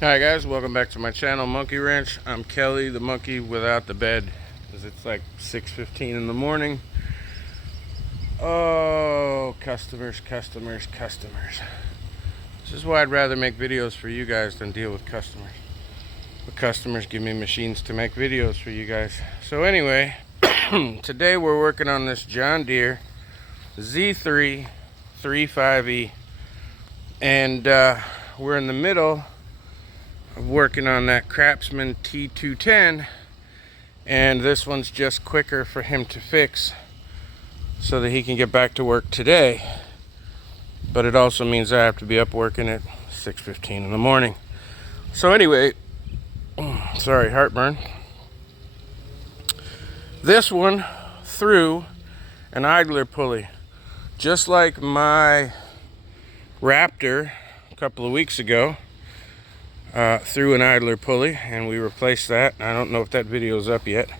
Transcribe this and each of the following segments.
Hi guys, welcome back to my channel, Monkey Wrench. I'm Kelly, the monkey without the bed, because it's like 6:15 in the morning. Oh, customers. This is why I'd rather make videos for you guys than deal with customers. The customers give me machines to make videos for you guys. So anyway, today we're working on this John Deere Z335E, and we're in the middle of working on that Craftsman T210, and this one's just quicker for him to fix so that he can get back to work today. But it also means I have to be up working at 6:15 in the morning. So anyway, sorry, heartburn. This one threw an idler pulley, just like my Raptor a couple of weeks ago. Through an idler pulley, and we replaced that. I don't know if that video is up yet.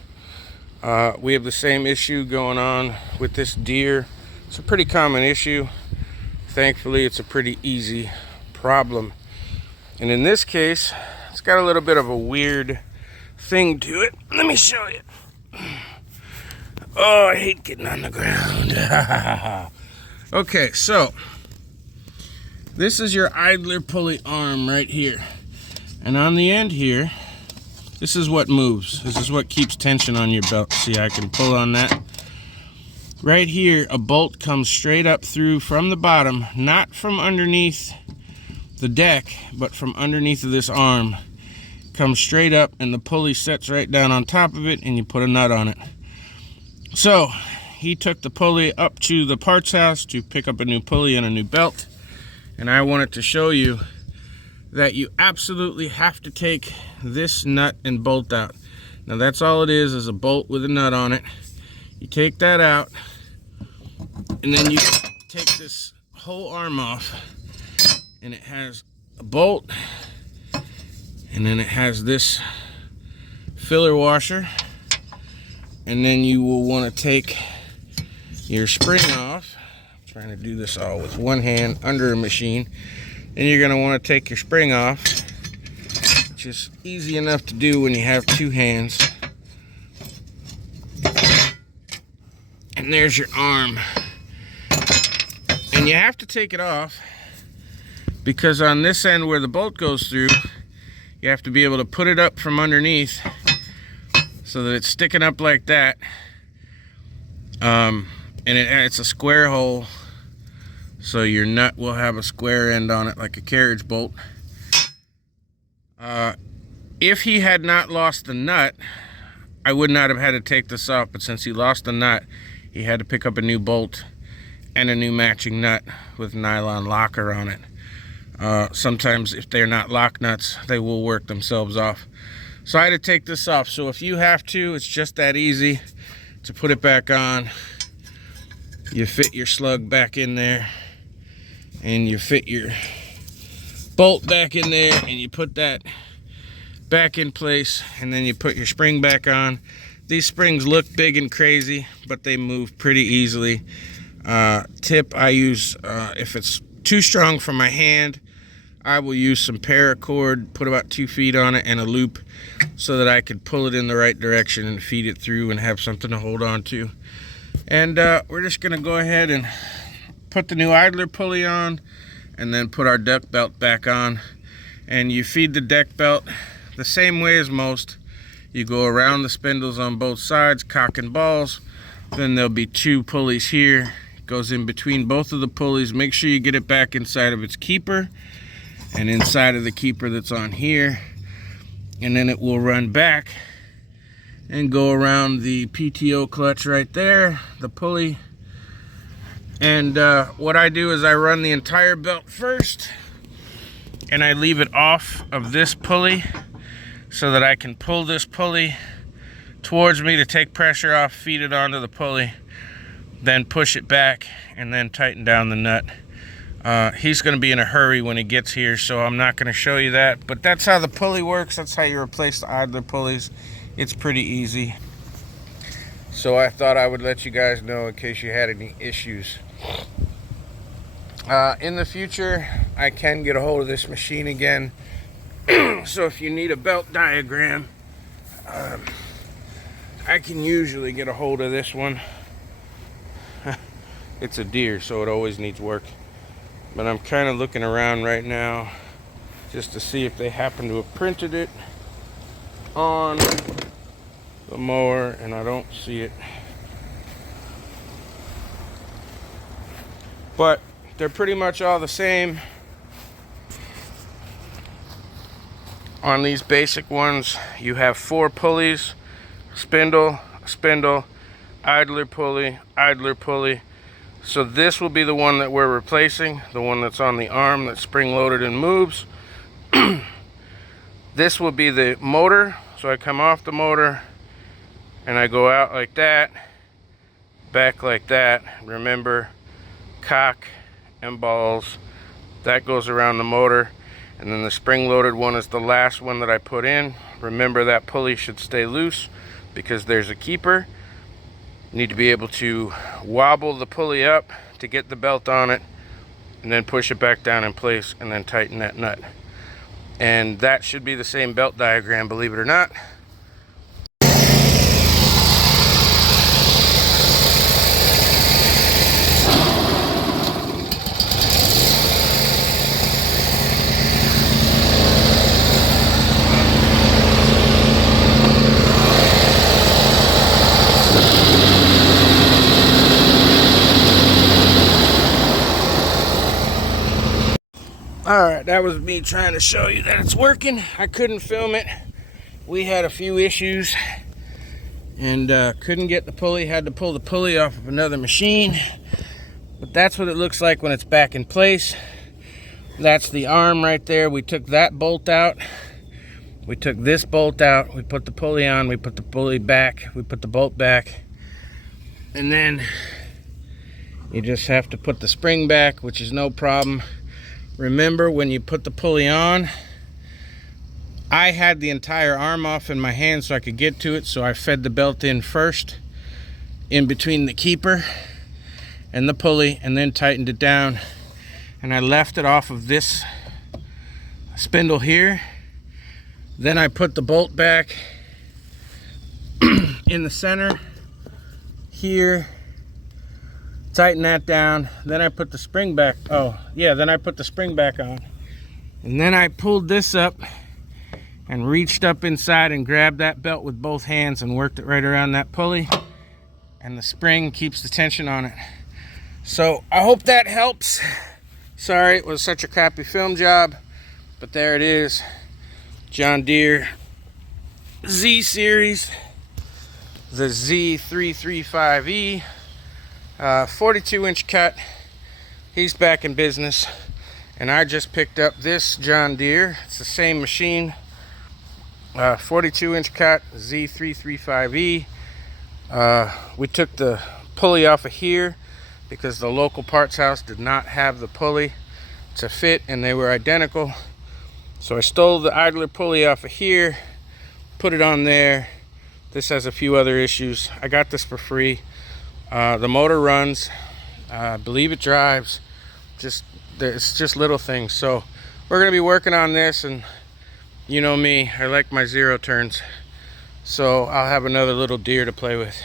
We have the same issue going on with this Deere. It's a pretty common issue. Thankfully, it's a pretty easy problem. And in this case, it's got a little bit of a weird thing to it. Let me show you. Oh, I hate getting on the ground. Okay, so this is your idler pulley arm right here. And on the end here, this is what moves. This is what keeps tension on your belt. See, I can pull on that. Right here, a bolt comes straight up through from the bottom, not from underneath the deck, but from underneath of this arm. Comes straight up, and the pulley sets right down on top of it, and you put a nut on it. So, he took the pulley up to the parts house to pick up a new pulley and a new belt. And I wanted to show you that you absolutely have to take this nut and bolt out. Now that's all it is a bolt with a nut on it. You take that out, and then you take this whole arm off, and it has a bolt, and then it has this filler washer, and then you will want to take your spring off. I'm trying to do this all with one hand under a machine. And you're going to want to take your spring off, which is easy enough to do when you have two hands. And there's your arm. And you have to take it off because on this end where the bolt goes through, you have to be able to put it up from underneath so that it's sticking up like that. And it's a square hole. So your nut will have a square end on it like a carriage bolt. If he had not lost the nut, I would not have had to take this off. But since he lost the nut, he had to pick up a new bolt and a new matching nut with nylon locker on it. Sometimes if they're not lock nuts, they will work themselves off. So I had to take this off. So if you have to, it's just that easy to put it back on. You fit your slug back in there, and you fit your bolt back in there, and you put that back in place, and then you put your spring back on. These springs look big and crazy, but they move pretty easily. Tip I use, if it's too strong for my hand, I will use some paracord, put about 2 feet on it and a loop so that I could pull it in the right direction and feed it through and have something to hold on to. And we're just gonna go ahead and put the new idler pulley on, and then put our deck belt back on. And you feed the deck belt the same way as most. You go around the spindles on both sides, cock and balls. Then there'll be 2 pulleys here. It goes in between both of the pulleys. Make sure you get it back inside of its keeper and inside of the keeper that's on here. And then it will run back and go around the PTO clutch right there, the pulley. And what I do is I run the entire belt first, and I leave it off of this pulley so that I can pull this pulley towards me to take pressure off, feed it onto the pulley, then push it back, and then tighten down the nut. He's going to be in a hurry when he gets here, so I'm not going to show you that. But that's how the pulley works. That's how you replace the idler pulleys. It's pretty easy. So I thought I would let you guys know in case you had any issues. In the future, I can get a hold of this machine again So if you need a belt diagram, I can usually get a hold of this one. It's a Deere, so it always needs work. But I'm kind of looking around right now just to see if they happen to have printed it on the mower, and I don't see it. But they're pretty much all the same. On these basic ones, you have 4 pulleys, spindle, idler pulley. So this will be the one that we're replacing, the one that's on the arm that's spring loaded and moves. This will be the motor. So I come off the motor and I go out like that, back like that. Remember, cock and balls, that goes around the motor. And then the spring loaded one is the last one that I put in. Remember, that pulley should stay loose because there's a keeper. You need to be able to wobble the pulley up to get the belt on it, and then push it back down in place and then tighten that nut. And that should be the same belt diagram, believe it or not. Alright, that was me trying to show you that it's working. I couldn't film it. We had a few issues and couldn't get the pulley. Had to pull the pulley off of another machine. But that's what it looks like when it's back in place. That's the arm right there. We took that bolt out. We took this bolt out. We put the pulley on. We put the pulley back. We put the bolt back. And then you just have to put the spring back, which is no problem. Remember, when you put the pulley on, I had the entire arm off in my hand so I could get to it, so I fed the belt in first, in between the keeper and the pulley, and then tightened it down. And I left it off of this spindle here. Then I put the bolt back in the center here. Tighten that down. Then I put the spring back. Then I put the spring back on. And then I pulled this up and reached up inside and grabbed that belt with both hands and worked it right around that pulley. And the spring keeps the tension on it. So I hope that helps. Sorry it was such a crappy film job, but there it is. John Deere Z series, the Z335E. 42-inch cut. He's back in business, and I just picked up this John Deere. It's the same machine. 42-inch cut Z335E. We took the pulley off of here because the local parts house did not have the pulley to fit, and they were identical. So I stole the idler pulley off of here, put it on there. This has a few other issues. I got this for free. The motor runs, I believe it drives. It's just little things. So we're gonna be working on this, and you know me, I like my 0 turns. So I'll have another little Deere to play with.